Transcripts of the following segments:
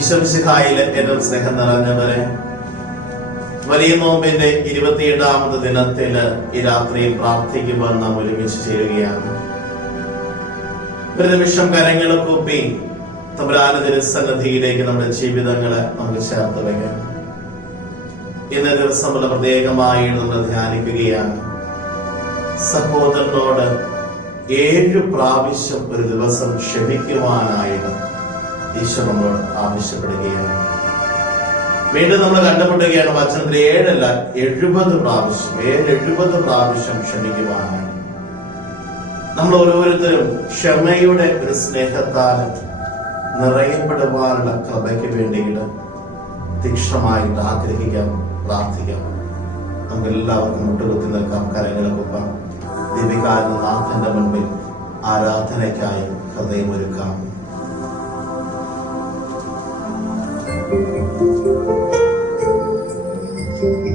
ഈശ്വരസിഹായിലെ ഏറ്റവും സ്നേഹം നിറഞ്ഞവരെ വലിയ നോമ്പിന്റെ ഇരുപത്തിയെട്ടാമത് ദിനത്തിൽ ഈ രാത്രിയിൽ പ്രാർത്ഥിക്കുമ്പോൾ നാം ഒരുമിച്ച് ചേരുകയാണ്. ഒരു നിമിഷം കരങ്ങൾ കൂപ്പി തമ്പുരാന തിരുസന്നിധിയിലേക്ക് നമ്മുടെ ജീവിതങ്ങളെ നമുക്ക് ചേർത്ത് വയ്ക്കാം. ഇന്ന ദിവസമുള്ള പ്രത്യേകമായി നമ്മൾ ധ്യാനിക്കുകയാണ്. സഹോദരനോട് ഏഴ് പ്രാവശ്യം ഒരു ദിവസം ക്ഷമിക്കുവാനായിട്ട് ഈശോ നമ്മളോട് ആവശ്യപ്പെടുകയാണ്. വീണ്ടും നമ്മൾ കണ്ടപ്പെടുകയാണ് വചനത്തിൽ ഏഴല്ല എഴുപത് പ്രാവശ്യം ഏഴ് എഴുപത് പ്രാവശ്യം ക്ഷമിക്കുവാനാണ് നമ്മൾ ഓരോരുത്തരും ക്ഷമയുടെ ഒരു സ്നേഹത്താൽ നിറയപ്പെടുവാനുള്ള കൃപയ്ക്ക് വേണ്ടിയിട്ട് തീക്ഷണമായിട്ട് ആഗ്രഹിക്കാം പ്രാർത്ഥിക്കാം. നമുക്ക് എല്ലാവർക്കും മുട്ടുകുത്തി നിൽക്കാം കരങ്ങളെ ദീപികാരനാഥന്റെ മുൻപിൽ ആരാധനയ്ക്കായി ഹൃദയം thank you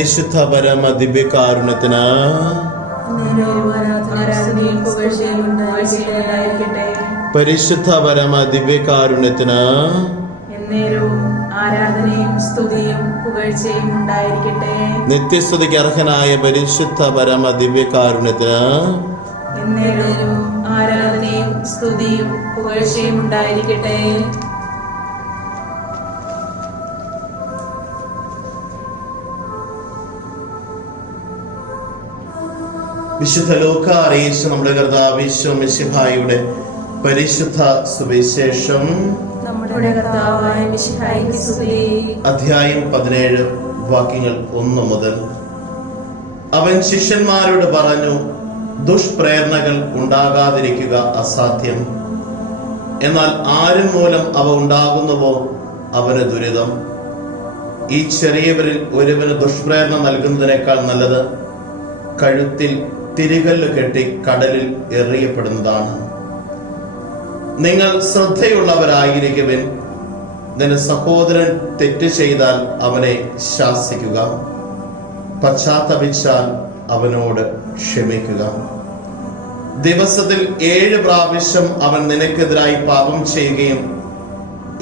പരിശുദ്ധ പരമ ദിവ്യകാരുണ്യത്തിന് പരിശുദ്ധ പരമ ദിവ്യകാരുണ്യത്തിന് നിത്യസ്തുതിക്ക് അർഹനായ പരിശുദ്ധ പരമ ദിവ്യകാരുണ്യത്തിന് ആരാധനയും സ്തുതിയും പുകഴ്ചയും ഉണ്ടായിരിക്കട്ടെ. വിശുദ്ധ ലോക അറിയിച്ച നമ്മുടെ കർത്താവ് മിശിഹായുടെ പരിശുദ്ധ സുവിശേഷം. അധ്യായം പതിനേഴ് വാക്യങ്ങൾ ഒന്ന് മുതൽ. അവൻ ശിഷ്യന്മാരോട് പറഞ്ഞു ദുഷ്പ്രേരണകൾ ഉണ്ടാകാതിരിക്കുക അസാധ്യം. എന്നാൽ ആരും മൂലം അവ ഉണ്ടാകുന്നുവോ അവന് ദുരിതം. ഈ ചെറിയവരിൽ ഒരുവന് ദുഷ്പ്രേരണ നൽകുന്നതിനേക്കാൾ നല്ലത് കഴുത്തിൽ തിരികല്ല് കെട്ടി കടലിൽ എറിയപ്പെടുന്നതാണ്. നിങ്ങൾ ശ്രദ്ധയുള്ളവരായിരിക്കുവിൻ. നിന്റെ സഹോദരൻ തെറ്റ് ചെയ്താൽ അവനെ ശാസിക്കുക. പശ്ചാത്തപിച്ചാൽ അവനോട് ക്ഷമിക്കുക. ദിവസത്തിൽ ഏഴ് പ്രാവശ്യം അവൻ നിനക്കെതിരായി പാപം ചെയ്യുകയും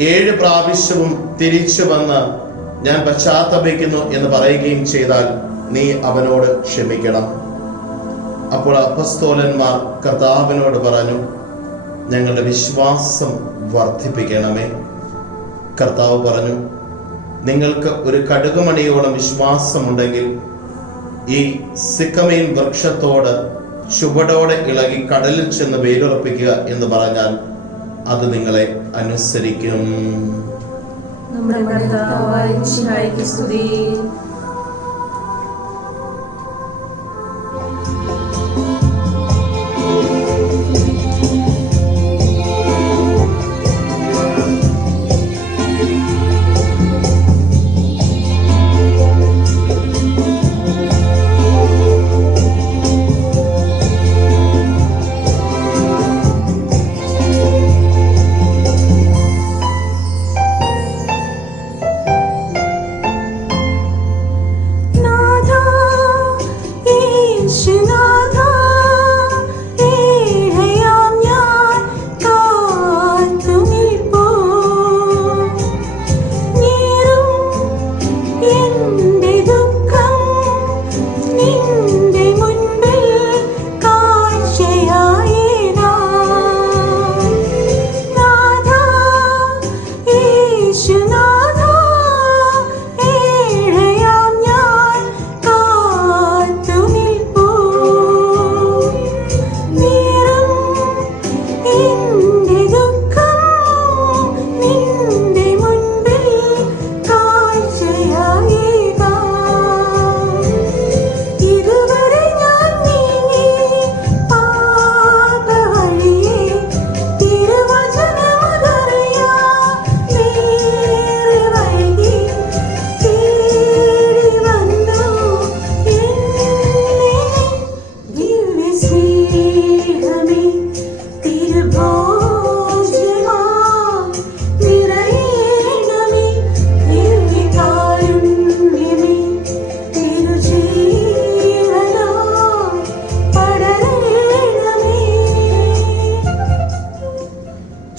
ഏഴ് പ്രാവശ്യവും തിരിച്ചു വന്ന് ഞാൻ പശ്ചാത്തപിക്കുന്നു എന്ന് പറയുകയും ചെയ്താൽ നീ അവനോട് ക്ഷമിക്കണം. അപ്പോൾ അപ്പസ്തോലന്മാർ കർത്താവിനോട് പറഞ്ഞു ഞങ്ങളുടെ വിശ്വാസം വർദ്ധിപ്പിക്കണമേ. കർത്താവ് പറഞ്ഞു നിങ്ങൾക്ക് ഒരു കടുകുമണിയോളം വിശ്വാസമുണ്ടെങ്കിൽ ഈ സിക്കമീൻ വൃക്ഷത്തോട് ചുവടോടെ ഇളകി കടലിൽ ചെന്ന് വേരുറപ്പിക്കുക എന്ന് പറഞ്ഞാൽ അത് നിങ്ങളെ അനുസരിക്കും. നമ്മുടെ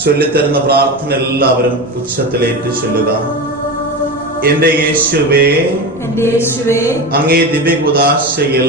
ചൊല്ലിത്തരുന്ന പ്രാർത്ഥന എല്ലാവരും ഉച്ചത്തിലേറ്റ് ചൊല്ലുക. എന്റെ യേശുവേ അങ്ങേ ദിവ്യകുദാശയിൽ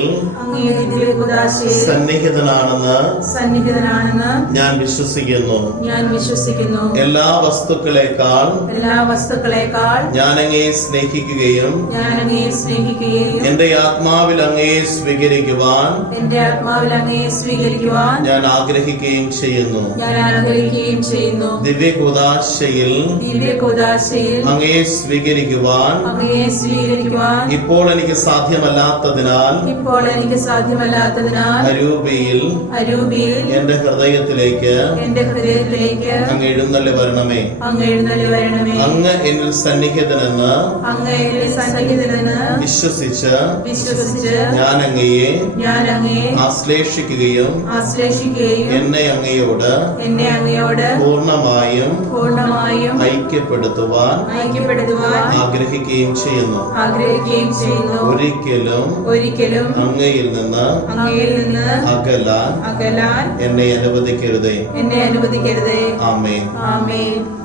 സന്നിഹിതനാണെന്ന് സന്നിഹിതനാണെന്ന് ഞാൻ വിശ്വസിക്കുന്നു. ഞാൻ വിശ്വസിക്കുന്നു. എല്ലാ വസ്തുക്കളെക്കാൾ എല്ലാ വസ്തുക്കളെക്കാൾ ഞാൻ അങ്ങേ സ്നേഹിക്കുകയും ഞാൻ അങ്ങയെ സ്നേഹിക്കുകയും എന്റെ ആത്മാവിൽ അങ്ങയെ സ്വീകരിക്കുവാൻ എന്റെ ആത്മാവിൽ അങ്ങയെ സ്വീകരിക്കുവാൻ ഞാൻ ആഗ്രഹിക്കുകയും ചെയ്യുന്നു. ഞാൻ ആഗ്രഹിക്കുകയും ചെയ്യുന്നു. ദിവ്യകുദാശയിൽ ദിവ്യകുദാശയിൽ അങ്ങയെ സ്വീകരിക്കുവാൻ അങ്ങയെ സ്വീകരിക്കുവാൻ ഇപ്പോൾ എനിക്ക് സാധ്യമല്ലാത്തതിനാൽ ഇപ്പോൾ എനിക്ക് സാധ്യമല്ലാത്തതിനാൽ അരൂപിയിൽ അരൂപിയിൽ എന്റെ ഹൃദയത്തിലേക്ക് എന്റെ ഹൃദയത്തിലേക്ക് അങ്ങ് എഴുന്നള്ളി വരണമേ. അങ്ങ് എഴുന്നള്ളി വരണമേ. അങ്ങ് എന്നിൽ സന്നിഹിതനെന്ന് അങ്ങ് എന്നിൽ സന്നിഹിതനെന്ന് വിശ്വസിച്ച് വിശ്വസിച്ച് ഞാൻ അങ്ങയെ ഞാൻ അങ്ങയെ ആശ്ലേഷിക്കുകയും ആശ്ലേഷിക്കുകയും എന്നെ അങ്ങയോട് എന്നെ അങ്ങയോട് പൂർണമായും പൂർണമായും ഐക്യപ്പെടുത്തുവാൻ ഐക്യപ്പെടുത്തുവാൻ ആഗ്രഹിക്കുകയും ചെയ്യുന്നു. ആഗ്രഹിക്കുകയും ചെയ്യുന്നു. ഒരിക്കലും ഒരിക്കലും അങ്ങയിൽ നിന്ന് അങ്ങയിൽ നിന്ന് അകലാൻ അകലാൻ എന്നെ അനുവദിക്കരുതേ. എന്നെ അനുവദിക്കരുതേ. ആമേൻ. ആമേൻ.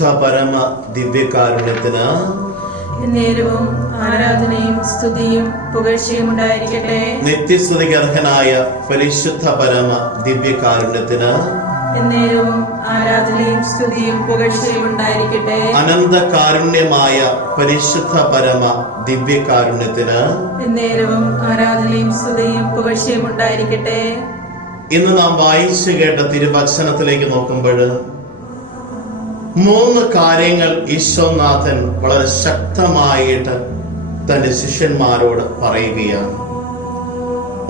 പരിശുദ്ധ പരമ ദിവ്യകാരുണ്യത്തിന് നേരവും ആരാധനയും സ്തുതിയും പുകഴ്ചയും ഉണ്ടായിരിക്കട്ടെ. നിത്യസ്തുതിക്ക് അർഹനായ പരിശുദ്ധ പരമ ദിവ്യകാരുണ്യത്തിന് എന്നേരവും ആരാധനയും സ്തുതിയും പുകഴ്ചയും ഉണ്ടായിരിക്കട്ടെ. അനന്ത കാരുണ്യമായ പരിശുദ്ധ പരമ ദിവ്യകാരുണ്യത്തിന് എന്നേരവും ആരാധനയും സ്തുതിയും പുകഴ്ചയും ഉണ്ടായിരിക്കട്ടെ. ഇന്ന് നാം വായിച്ചു കേട്ട തിരുവചനത്തിലേക്ക് നോക്കുമ്പോൾ മൂന്ന് കാര്യങ്ങൾ ഈശോനാഥൻ വളരെ ശക്തമായിട്ട് തന്റെ ശിഷ്യന്മാരോട് പറയുകയാണ്.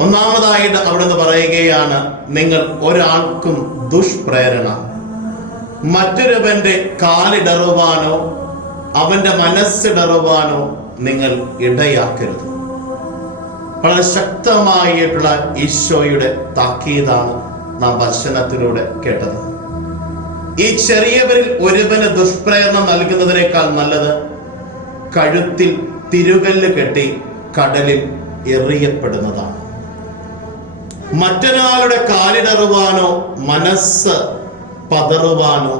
ഒന്നാമതായിട്ട് അവിടുന്ന് പറയുകയാണ് നിങ്ങൾ ഒരാൾക്കും ദുഷ്പ്രേരണ. മറ്റൊരുവന്റെ കാലിടറുവാനോ അവന്റെ മനസ്സിടറുവാനോ നിങ്ങൾ ഇടയാക്കരുത്. വളരെ ശക്തമായിട്ടുള്ള ഈശോയുടെ താക്കീതാണ് നാം വചനത്തിലൂടെ കേട്ടത്. ഈ ചെറിയവരിൽ ഒരുവന് ദുഷ്പ്രേരണം നൽകുന്നതിനേക്കാൾ നല്ലത് കഴുത്തിൽ തിരുകല്ല് കെട്ടി കടലിൽ എറിയപ്പെടുന്നതാണ്. മറ്റൊരാളുടെ കാലിടറുവാനോ മനസ്സ് പതറുവാനോ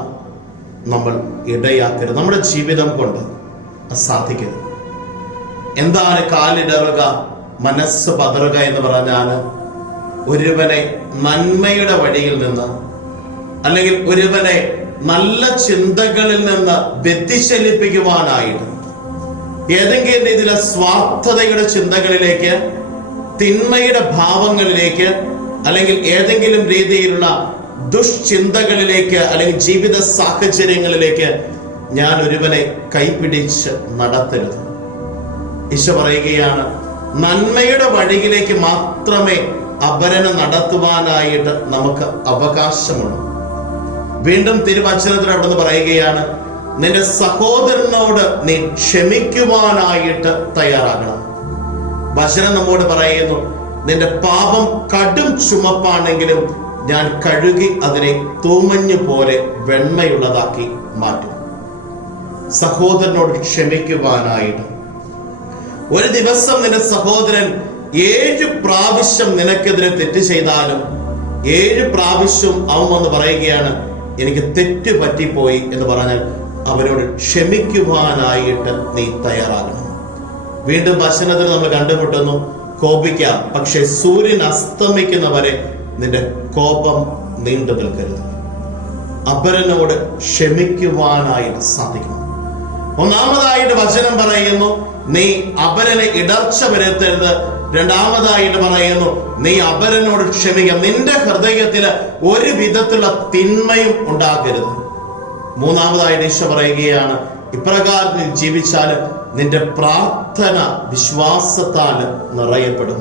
നമ്മൾ ഇടയാക്കരുത്. നമ്മുടെ ജീവിതം കൊണ്ട് സാധിക്കരുത്. എന്താണ് കാലിടറുക മനസ്സ് പതറുക എന്ന് പറഞ്ഞാൽ ഒരുവനെ നന്മയുടെ വഴിയിൽ നിന്ന് അല്ലെങ്കിൽ ഒരുവനെ നല്ല ചിന്തകളിൽ നിന്ന് വ്യതിശലിപ്പിക്കുവാനായിട്ട് ഏതെങ്കിലും രീതിയിലെ സ്വാർത്ഥതയുടെ ചിന്തകളിലേക്ക് തിന്മയുടെ ഭാവങ്ങളിലേക്ക് അല്ലെങ്കിൽ ഏതെങ്കിലും രീതിയിലുള്ള ദുഷ്ചിന്തകളിലേക്ക് അല്ലെങ്കിൽ ജീവിത സാഹചര്യങ്ങളിലേക്ക് ഞാൻ ഒരുവനെ കൈപിടിച്ച് നടത്തരുത്. ഈശോ പറയുകയാണ് നന്മയുടെ വഴിയിലേക്ക് മാത്രമേ അപരനെ നടത്തുവാനായിട്ട് നമുക്ക് അവകാശമുള്ളൂ. വീണ്ടും തിരുവചനത്തിൽ അവിടുന്ന് പറയുകയാണ് നിന്റെ സഹോദരനോട് നീ ക്ഷമിക്കുവാനായിട്ട് തയ്യാറാകണം. വചനം നമ്മോട് പറയുന്നു നിന്റെ പാപം കടും ചുമപ്പാണെങ്കിലും ഞാൻ കഴുകി അതിനെ തൂമഞ്ഞു പോലെ വെണ്മയുള്ളതാക്കി മാറ്റും. സഹോദരനോട് ക്ഷമിക്കുവാനായിട്ട്. ഒരു ദിവസം നിന്റെ സഹോദരൻ ഏഴ് പ്രാവശ്യം നിനക്കെതിരെ തെറ്റ് ചെയ്താലും ഏഴ് പ്രാവശ്യം അവൻ വന്ന് പറയുകയാണ് എനിക്ക് തെറ്റ് പറ്റിപ്പോയി എന്ന് പറഞ്ഞാൽ അവരോട് ക്ഷമിക്കുവാനായിട്ട് നീ തയ്യാറാകണം. വീണ്ടും ഭക്ഷണത്തിൽ നമ്മൾ കണ്ടുമുട്ടുന്നു. കോപിക്കാം പക്ഷെ സൂര്യൻ അസ്തമിക്കുന്നവരെ നിന്റെ കോപം നീണ്ടു നിൽക്കരുത്. അപരനോട് ക്ഷമിക്കുവാനായിട്ട് സാധിക്കണം. ഒന്നാമതായിട്ട് വചനം പറയുന്നു നീ അപരനെ ഇടർച്ച വരുത്തരുത് രണ്ടാമതായിട്ട് പറയുന്നു നീ അപരനോട് ക്ഷമിക്കാം നിന്റെ ഹൃദയത്തിൽ ഒരു വിധത്തിലുള്ള തിന്മയും ഉണ്ടാക്കരുത് മൂന്നാമതായിട്ട് ഈശോ പറയുകയാണ് ഇപ്രകാരം നീ ജീവിച്ചാൽ നിന്റെ പ്രാർത്ഥന വിശ്വാസത്താൽ നിറയപ്പെടും.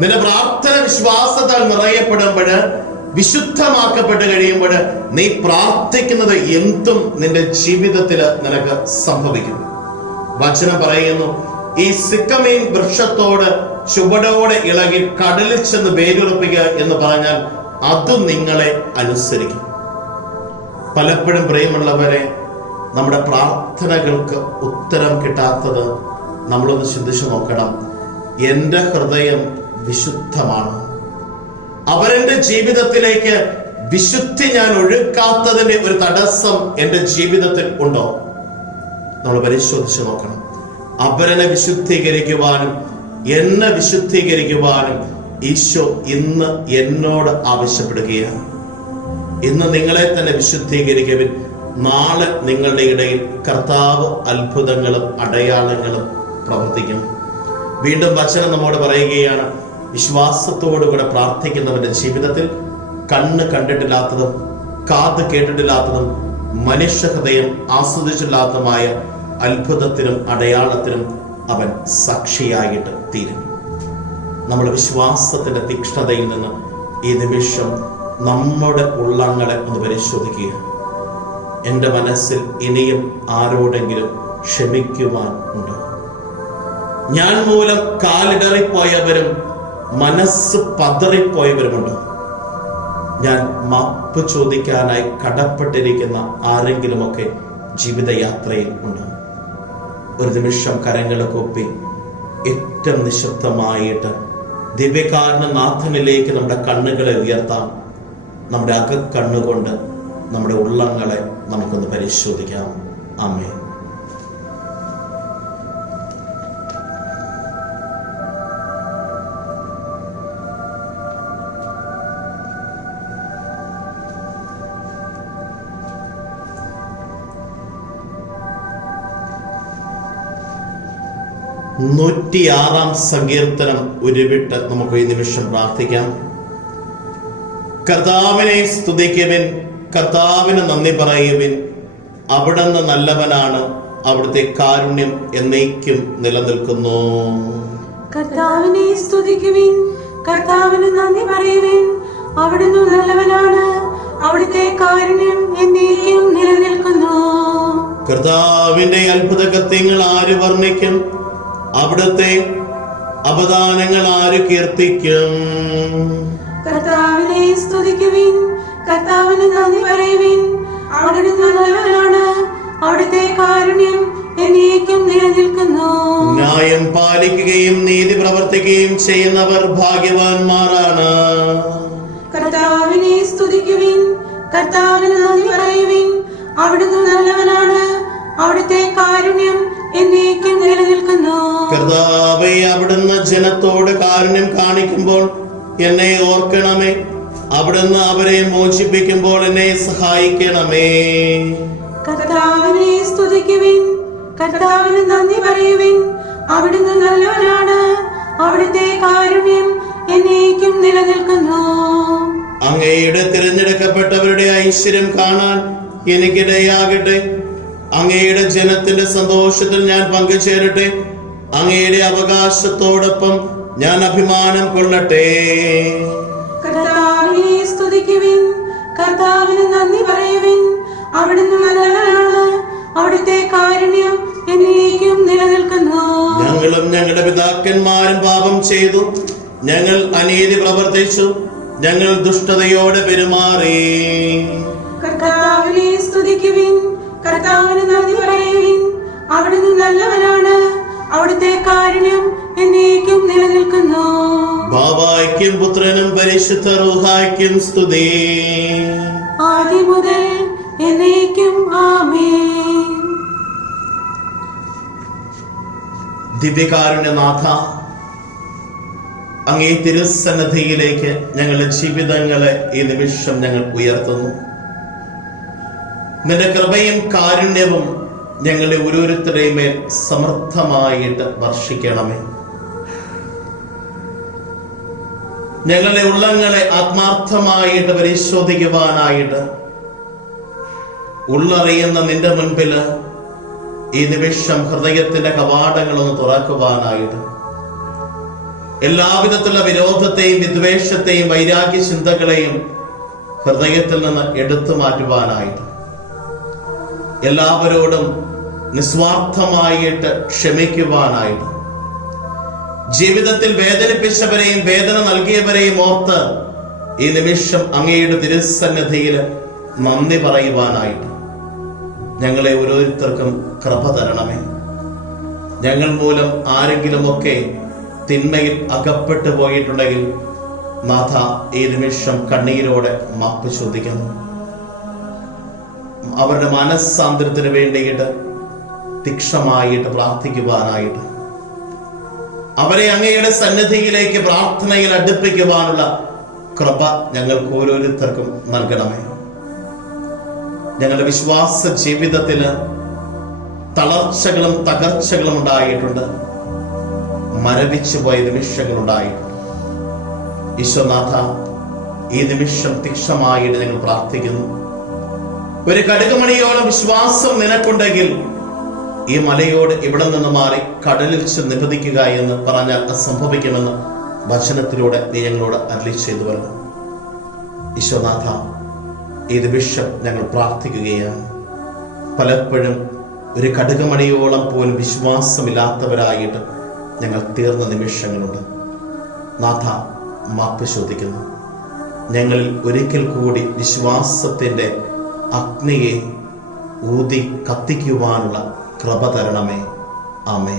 നിന്റെ പ്രാർത്ഥന വിശ്വാസത്താൽ നിറയപ്പെടുമ്പോൾ വിശുദ്ധമാക്കപ്പെട്ട് കഴിയുമ്പോൾ നീ പ്രാർത്ഥിക്കുന്നത് എന്തും നിന്റെ ജീവിതത്തിൽ നിനക്ക് സംഭവിക്കും. വചനം പറയുന്നു ഈ സിക്കമീൻ വൃക്ഷത്തോട് ചുവടോടെ ഇളകി കടലിൽ ചെന്ന് വേരുറപ്പിക്കുക എന്ന് പറഞ്ഞാൽ അത് നിങ്ങളെ അനുസരിക്കും. പലപ്പോഴും പ്രിയമുള്ളവരെ നമ്മുടെ പ്രാർത്ഥനകൾക്ക് ഉത്തരം കിട്ടാത്തത് നമ്മളൊന്ന് ചിന്തിച്ചു നോക്കണം. എന്റെ ഹൃദയം വിശുദ്ധമാണ്. അവരെ ജീവിതത്തിലേക്ക് വിശുദ്ധി ഞാൻ ഒഴുക്കാത്തതിന്റെ ഒരു തടസ്സം എന്റെ ജീവിതത്തിൽ ഉണ്ടോ? നമ്മൾ പരിശോധിച്ച് നോക്കണം. അപരനെ വിശുദ്ധീകരിക്കുവാനും എന്നെ വിശുദ്ധീകരിക്കുവാനും ഈശോ ഇന്ന് എന്നോട് ആവശ്യപ്പെടുകയാണ്. ഇന്ന് നിങ്ങളെ തന്നെ വിശുദ്ധീകരിക്കുവിൻ. നാളെ നിങ്ങളുടെ ഇടയിൽ കർത്താവ് അത്ഭുതങ്ങളും അടയാളങ്ങളും പ്രവർത്തിക്കും. വീണ്ടും വചനം നമ്മോട് പറയുകയാണ് വിശ്വാസത്തോടുകൂടെ പ്രാർത്ഥിക്കുന്നവന്റെ ജീവിതത്തിൽ കണ്ണ് കണ്ടിട്ടില്ലാത്തതും കാത് കേട്ടിട്ടില്ലാത്തതും മനുഷ്യ ഹൃദയം ആസ്വദിച്ചില്ലാത്തതുമായ അത്ഭുതത്തിനും അടയാളത്തിനും അവൻ സാക്ഷിയായിട്ട് തീരും നമ്മുടെ വിശ്വാസത്തിന്റെ തീക്ഷ്ണതയിൽ നിന്ന് ഈ നിമിഷം നമ്മുടെ ഉള്ളങ്ങളെ ഒന്ന് പരിശോധിക്കുക. എന്റെ മനസ്സിൽ ഇനിയും ആരോടെങ്കിലും ക്ഷമിക്കുവാൻ ഉണ്ടോ? ഞാൻ മൂലം കാലിടറിപ്പോയവരും മനസ്സ് പതറിപ്പോയവരുമുണ്ടോ? ഞാൻ മാപ്പ് ചോദിക്കാനായി കടപ്പെട്ടിരിക്കുന്ന ആരെങ്കിലുമൊക്കെ ജീവിതയാത്രയിൽ ഉണ്ടോ? ഒരു നിമിഷം കരങ്ങളൊക്കെ ഒപ്പി. ഏറ്റവും നിശബ്ദമായിട്ട് ദിവ്യകാരണ നാഥനിലേക്ക് നമ്മുടെ കണ്ണുകളെ ഉയർത്താം. നമ്മുടെ അകക്കണ്ണുകൊണ്ട് നമ്മുടെ ഉള്ളങ്ങളെ നമുക്കൊന്ന് പരിശോധിക്കാം. അമ്മേ നൂറ്റിയാറാം സങ്കീർത്തനം ഉരുവിട്ട് നമുക്ക് ഈ നിമിഷം പ്രാർത്ഥിക്കാം. കർത്താവിനെ സ്തുതിക്കുവിൻ കർത്താവിന് നന്ദി പറയുവിൻ. അവിടുന്ന് നല്ലവനാണ് അവിടുത്തെ കാരുണ്യം എന്നേക്കും നിലനിൽക്കുന്നു. കർത്താവിനെ സ്തുതിക്കുവിൻ കർത്താവിന് നന്ദി പറയുവിൻ. അവിടുന്ന് നല്ലവനാണ് അവിടുത്തെ കാരുണ്യം എന്നേക്കും നിലനിൽക്കുന്നു. കർത്താവിന്റെ അത്ഭുത കൃത്യങ്ങൾ ആര് വർണിക്കും? അവിടുത്തെ അപദാനങ്ങൾ ആര് കീർത്തിക്കും? കർത്താവിനെ സ്തുതിക്കുവിൻ കർത്താവിന് നന്ദി പറയുവിൻ. അവിടുന്ന് നല്ലവനാണ്. അവിടുത്തെ കാരുണ്യം എന്നേക്കും നിലനിൽക്കുന്നു. ന്യായം പാലിക്കുകയും നീതി പ്രവർത്തിക്കുകയും ചെയ്യുന്നവർ ഭാഗ്യവാന്മാരാണ്. കർത്താവിനെ സ്തുതിക്കുവിൻ കർത്താവിന് നന്ദി പറയുവിൻ. അവിടുന്ന് നല്ലവനാണ്. അവിടുത്തെ കാരുണ്യം എന്നേക്കും നിലനിൽക്കുന്നു. കർത്താവെ അവിടുന്ന് ജനത്തോട് കാരുണ്യം കാണിക്കുമ്പോൾ എന്നെ ഓർക്കണമേ. അവിടുന്ന് അവരെ മോചിപ്പിക്കുമ്പോൾ എന്നെ സഹായിക്കണമേ. കർത്താവിനെ സ്തുതിക്കുവിൻ. കർത്താവിന് നന്ദി പറയുവിൻ. അവിടുന്ന് നല്ലവനാണ്. അവിടുത്തെ കാരുണ്യം എന്നേക്കും നിലനിൽക്കുന്നു. അങ്ങയുടെ തിരഞ്ഞെടുക്കപ്പെട്ടവരുടെ ഐശ്വര്യം കാണാൻ എനിക്കിടയാകട്ടെ. അങ്ങയുടെ ജനത്തിന്റെ സന്തോഷത്തിൽ ഞാൻ പങ്കുചേരട്ടെ. അങ്ങയുടെ അവകാശത്തോടൊപ്പം ഞാൻ അഭിമാനം കൊള്ളട്ടെ. കർത്താവിനെ സ്തുതിക്കുവിൻ. കർത്താവിന് നന്ദി പറയുവിൻ. അവിടുന്ന് നല്ലവനാണ് അവിടുത്തെ കാരുണ്യം എന്നേക്കും നിലനിൽക്കുന്നു. ഞങ്ങളും ഞങ്ങളുടെ പിതാക്കന്മാരും പാപം ചെയ്തു. ഞങ്ങൾ അനീതി പ്രവർത്തിച്ചു. ഞങ്ങൾ ദുഷ്ടതയോടെ പെരുമാറി. കർത്താവിനെ സ്തുതിക്കുവിൻ. കർത്താവിന് നന്ദി പറയുവിൻ. അവിടുന്ന് നല്ലവനാണ്. അവിടുത്തെ കാരുണ്യം എന്നേക്കും നിലനിൽക്കുന്നു. ബാബായ്ക്കും പുത്രനും പരിശുദ്ധ റൂഹായ്ക്കും സ്തുതി. ആദ്യം മുതൽ എന്നേക്കും ആമേൻ. ദിവ്യകാരുണ്യനാഥ അങ്ങേ തിരുസന്നദ്ധിയിലേക്ക് ഞങ്ങളുടെ ജീവിതങ്ങളെ ഈ നിമിഷം ഞങ്ങൾ ഉയർത്തുന്നു. നിന്റെ കൃപയും കാരുണ്യവും ഞങ്ങളുടെ ഓരോരുത്തരുടെയും മേൽ സമർത്ഥമായിട്ട് വർഷിക്കണമേ. ഞങ്ങളുടെ ഉള്ളങ്ങളെ ആത്മാർത്ഥമായിട്ട് പരിശോധിക്കുവാനായിട്ട് ഉള്ളറിയുന്ന നിന്റെ മുൻപിൽ ഈ നിമിഷം ഹൃദയത്തിന്റെ കവാടങ്ങളൊന്ന് തുറക്കുവാനായിട്ട് എല്ലാവിധത്തിലുള്ള വിരോധത്തെയും വിദ്വേഷത്തെയും വൈരാഗ്യ ചിന്തകളെയും ഹൃദയത്തിൽ നിന്ന് എടുത്തു മാറ്റുവാനായിട്ട് എല്ലാവരോടും നിസ്വാർത്ഥമായിട്ട് ക്ഷമിക്കുവാനായിട്ട്. ജീവിതത്തിൽ വേദനിപ്പിച്ചവരെയും വേദന നൽകിയവരെയും ഓർത്ത് ഈ നിമിഷം അങ്ങയുടെ തിരുസന്നിധിയിൽ നന്ദി പറയുവാനായിട്ട്. ഞങ്ങളെ ഓരോരുത്തർക്കും കൃപ തരണമേ. ഞങ്ങൾ മൂലം ആരെങ്കിലുമൊക്കെ തിന്മയിൽ അകപ്പെട്ടു പോയിട്ടുണ്ടെങ്കിൽ നാഥ ഈ നിമിഷം കണ്ണീരോടെ മാപ്പ് ചോദിക്കുന്നു. അവരുടെ മനസ്സാന്തരത്തിന് വേണ്ടിയിട്ട് തീക്ഷമായിട്ട് പ്രാർത്ഥിക്കുവാനായിട്ട്. അവരെ അങ്ങയുടെ സന്നിധിയിലേക്ക് പ്രാർത്ഥനയിൽ അടുപ്പിക്കുവാനുള്ള കൃപ ഞങ്ങൾക്ക് ഓരോരുത്തർക്കും നൽകണമേ. ഞങ്ങളുടെ വിശ്വാസ ജീവിതത്തിൽ തളർച്ചകളും തകർച്ചകളും ഉണ്ടായിട്ടുണ്ട്. മരവിച്ചു പോയ നിമിഷങ്ങൾ ഉണ്ടായിട്ടുണ്ട്. ഈശ്വനാഥ ഈ നിമിഷം തീക്ഷമായിട്ട് ഞങ്ങൾ പ്രാർത്ഥിക്കുന്നു. ഒരു കടുകുമണിയോളം വിശ്വാസം നിനക്കുണ്ടെങ്കിൽ ഈ മലയോട് ഇവിടെ നിന്ന് മാറി കടലിൽ ചെന്ന് നിപതിക്കുക എന്ന് പറഞ്ഞാൽ അത് സംഭവിക്കുമെന്ന് വചനത്തിലൂടെ നീ ഞങ്ങളോട് അരളി ചെയ്തുവല്ലോ ഈശ്വനാഥ ഈ നിമിഷം ഞങ്ങൾ പ്രാർത്ഥിക്കുകയാണ്. പലപ്പോഴും ഒരു കടുകുമണിയോളം പോലും വിശ്വാസമില്ലാത്തവരായിട്ട് ഞങ്ങൾ തീർന്ന നിമിഷങ്ങളുണ്ട്. നാഥ മാപ്പ് ചോദിക്കുന്നു. ഞങ്ങളിൽ ഒരിക്കൽ കൂടി വിശ്വാസത്തിന്റെ അഗ്നിയെ ഊതി കത്തിക്കുവാനുള്ള കൃപ തരണമേ. ആമേ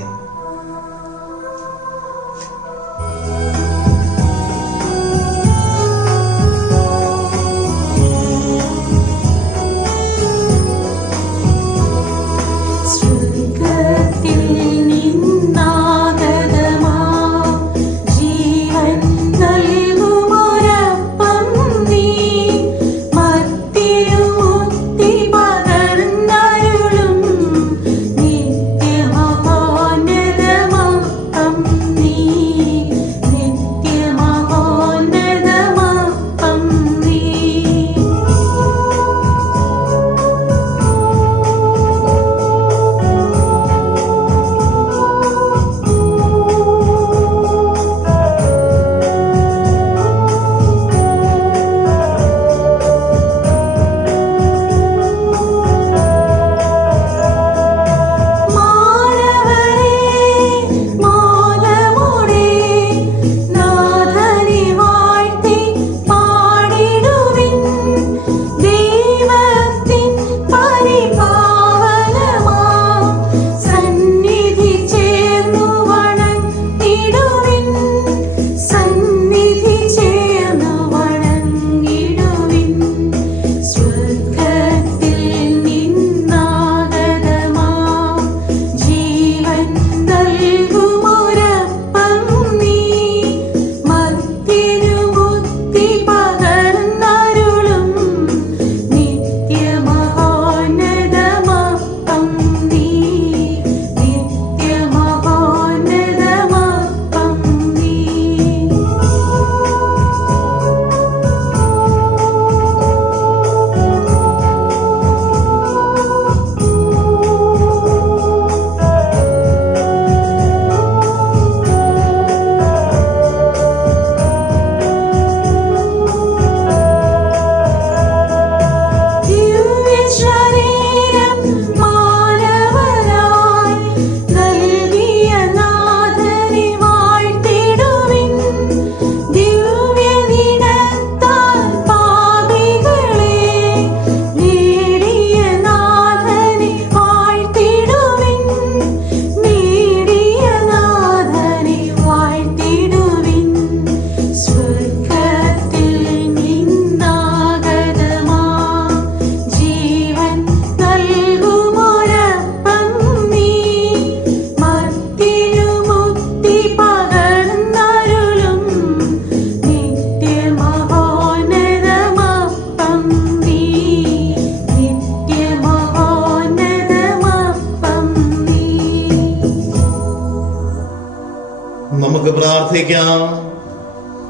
പ്രാർത്ഥിക്കാം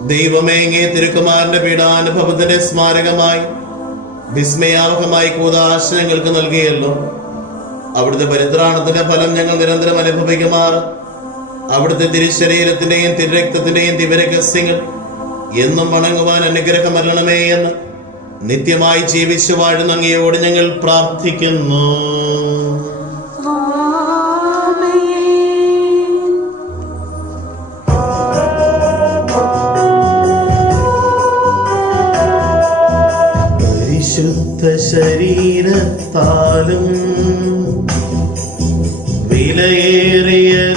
ദൈവമേങ്ങേ തിരുക്കുമാരന്റെ പീഡാനുഭവത്തിന്റെ സ്മാരകമായി വിസ്മയാവഹമായി കൂതാശ ഞങ്ങൾക്ക് നൽകിയല്ലോ. അവിടുത്തെ പരിത്രാണത്തിന്റെ ഫലം ഞങ്ങൾ നിരന്തരം അനുഭവിക്കുമാർ. അവിടുത്തെ തിരുശരീരത്തിന്റെയും തിരുരക്തത്തിന്റെയും ദിവരഹസ്യങ്ങൾ എന്നും വണങ്ങുവാൻ അനുഗ്രഹമരണമേ എന്ന് നിത്യമായി ജീവിച്ചു വാഴുന്ന അങ്ങയോട് ഞങ്ങൾ പ്രാർത്ഥിക്കുന്നു. ശരീരത്താലും വിലയേറിയ